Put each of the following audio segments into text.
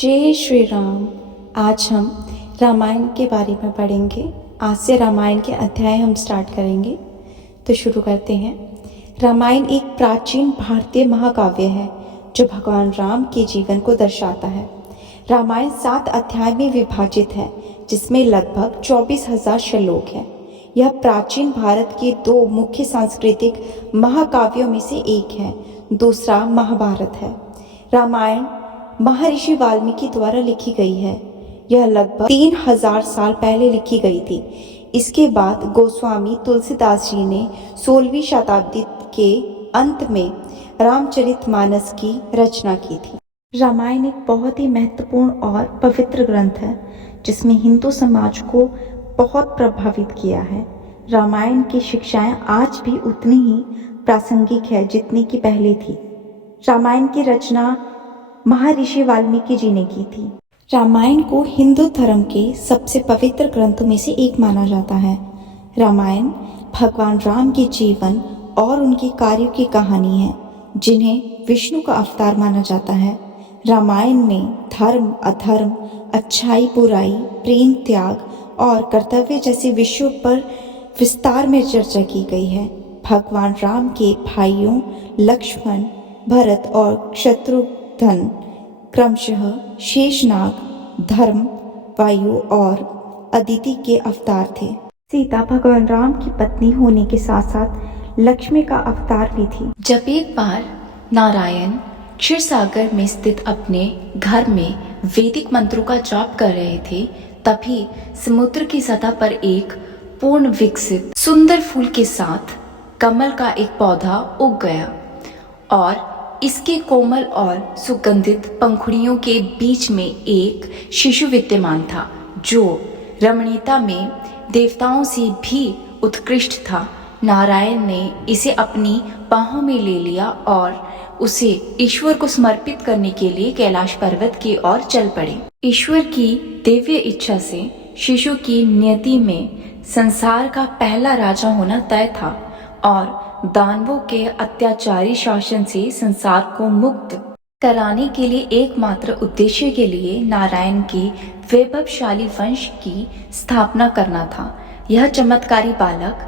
जय श्री राम। आज हम रामायण के बारे में पढ़ेंगे। आज से रामायण के अध्याय हम स्टार्ट करेंगे, तो शुरू करते हैं। रामायण एक प्राचीन भारतीय महाकाव्य है जो भगवान राम के जीवन को दर्शाता है। रामायण 7 अध्याय में विभाजित है, जिसमें लगभग 24,000 श्लोक हैं। यह प्राचीन भारत के 2 मुख्य सांस्कृतिक महाकाव्यों में से एक है। दूसरा महाभारत है। रामायण महर्षि वाल्मीकि द्वारा लिखी गई है। यह लगभग 3000 साल पहले लिखी गई थी। इसके बाद गोस्वामी तुलसीदास जी ने 16वीं शताब्दी के अंत में रामचरितमानस की रचना की थी। रामायण एक बहुत ही महत्वपूर्ण और पवित्र ग्रंथ है, जिसमें हिंदू समाज को बहुत प्रभावित किया है। रामायण की शिक्षाएं आज भी उतनी ही प्रासंगिक है जितनी कि पहले थी। रामायण की रचना महर्षि वाल्मीकि जी ने की थी। रामायण को हिंदू धर्म के सबसे पवित्र ग्रंथों में से एक माना जाता है। रामायण भगवान राम के जीवन और उनके कार्यों की कहानी है, जिन्हें विष्णु का अवतार माना जाता है। रामायण में धर्म, अधर्म, अच्छाई, बुराई, प्रेम, त्याग और कर्तव्य जैसे विषयों पर विस्तार में चर्चा की गई है। भगवान राम के भाइयों लक्ष्मण, भरत और शत्रुघ्न क्रमशः शेषनाग, धर्म, वायु और अदिति के अवतार थे। सीता भगवान राम की पत्नी होने के साथ साथ लक्ष्मी का अवतार भी थी। जब एक बार नारायण क्षीरसागर में स्थित अपने घर में वैदिक मंत्रों का जाप कर रहे थे, तभी समुद्र की सतह पर एक पूर्ण विकसित सुंदर फूल के साथ कमल का एक पौधा उग गया और इसके कोमल और सुगंधित पंखुड़ियों के बीच में एक शिशु विद्यमान था, जो रमणीयता में देवताओं से भी उत्कृष्ट था। नारायण ने इसे अपनी बाहों में ले लिया और उसे ईश्वर को समर्पित करने के लिए कैलाश पर्वत की ओर चल पड़े। ईश्वर की दिव्य इच्छा से शिशु की नियति में संसार का पहला राजा होना तय था और दानवों के अत्याचारी शासन से संसार को मुक्त कराने के लिए एकमात्र उद्देश्य के लिए नारायण के वैभवशाली वंश की स्थापना करना था। यह चमत्कारी बालक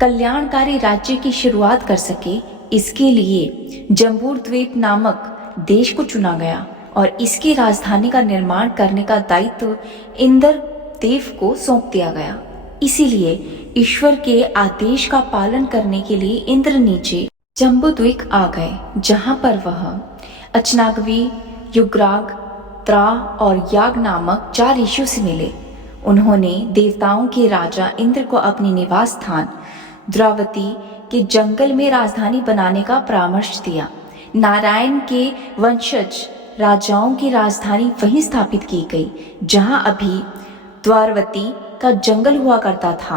कल्याणकारी राज्य की शुरुआत कर सके, इसके लिए जम्बूर द्वीप नामक देश को चुना गया और इसकी राजधानी का निर्माण करने का दायित्व इंद्र देव को सौंप दिया गया। इसीलिए ईश्वर के आदेश का पालन करने के लिए इंद्र नीचे जम्बूद्वीप आ गए, जहां पर वह अचनागवी, युगराग, त्रा और याग नामक 4 ऋषियों से मिले। उन्होंने देवताओं के राजा इंद्र को अपनी निवास स्थान द्रावती के जंगल में राजधानी बनाने का परामर्श दिया। नारायण के वंशज राजाओं की राजधानी वहीं स्थापित की गई, जहां अभी द्वारवती का जंगल हुआ करता था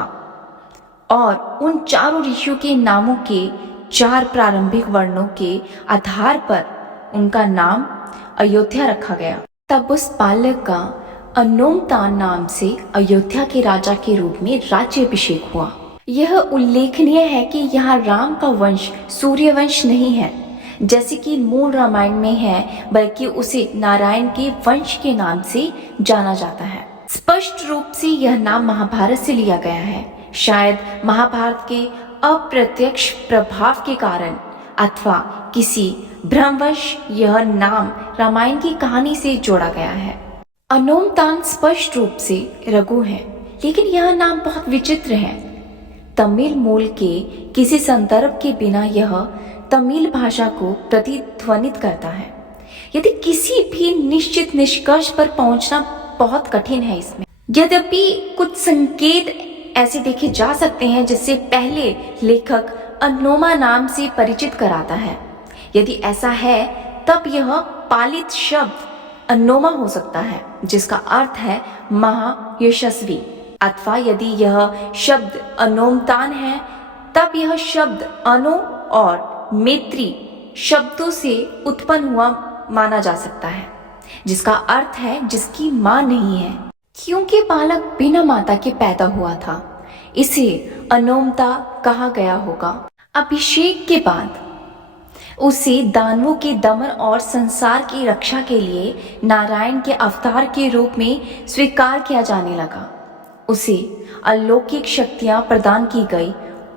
और उन 4 ऋषियों के नामों के 4 प्रारंभिक वर्णों के आधार पर उनका नाम अयोध्या रखा गया। तब उस बालक का अनोमतान नाम से अयोध्या के राजा के रूप में राज्याभिषेक हुआ। यह उल्लेखनीय है कि यहाँ राम का वंश सूर्यवंश नहीं है जैसे कि मूल रामायण में है, बल्कि उसे नारायण के वंश के नाम से जाना जाता है। स्पष्ट रूप से यह नाम महाभारत से लिया गया है, शायद महाभारत के अप्रत्यक्ष प्रभाव के कारण अथवा किसी भ्रमवश यह नाम रामायण की कहानी से जोड़ा गया है। अनोमतान स्पष्ट रूप से रघु है, लेकिन यह नाम बहुत विचित्र है। तमिल मूल के किसी संदर्भ के बिना यह तमिल भाषा को प्रतिध्वनित करता है। यदि किसी भी निश्चित निष्कर्ष पर पहुंचना बहुत कठिन है इसमें, यद्यपि कुछ संकेत ऐसे देखे जा सकते हैं जिससे पहले लेखक अनोमा नाम से परिचित कराता है। यदि ऐसा है तब यह पालित शब्द अनोमा हो सकता है, जिसका अर्थ है महायशस्वी, अथवा यदि यह शब्द अनोमतान है तब यह शब्द अनो और मैत्री शब्दों से उत्पन्न हुआ माना जा सकता है, जिसका अर्थ है जिसकी मां नहीं है। क्योंकि बालक बिना माता के पैदा हुआ था, इसे अनोमता कहा गया होगा। अभिषेक के बाद उसे दानवों के दमन और संसार की रक्षा के लिए नारायण के अवतार के रूप में स्वीकार किया जाने लगा। उसे अलौकिक शक्तियां प्रदान की गई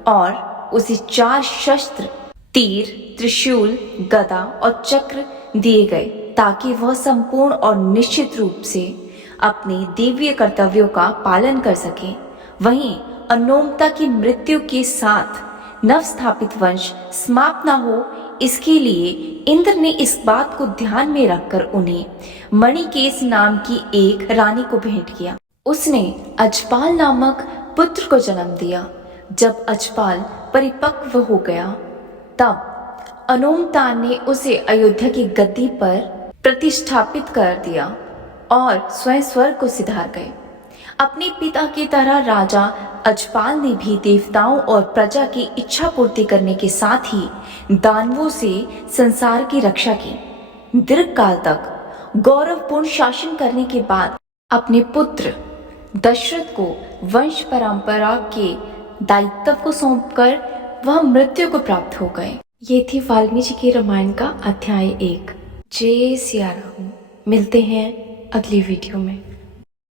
और उसे 4 शस्त्र, तीर, त्रिशूल, गदा और चक्र दिए गए ताकि वह संपूर्ण और निश्चित रूप से अपने देवीय कर्तव्यों का पालन कर सके। वहीं अनोमता की मृत्यु के साथ नवस्थापित वंश समाप्त न हो, इसके लिए इंद्र ने इस बात को ध्यान में रखकर उन्हें मणिकेश नाम की एक रानी को भेंट किया। उसने अजपाल नामक पुत्र को जन्म दिया। जब अजपाल परिपक्व हो गया तब अनोमता ने उसे अयोध्या की गद्दी पर प्रतिष्ठापित कर दिया और स्वयं स्वर्ग को सिधार गए। अपने पिता की तरह राजा अजपाल ने भी देवताओं और प्रजा की इच्छा पूर्ति करने के साथ ही दानवों से संसार की रक्षा की। दीर्घ काल तक गौरवपूर्ण शासन करने के बाद अपने पुत्र दशरथ को वंश परंपरा के दायित्व को सौंपकर वह मृत्यु को प्राप्त हो गए। ये थी वाल्मीकि की रामायण का अध्याय 1। जय सिया राम। मिलते हैं अगली वीडियो में।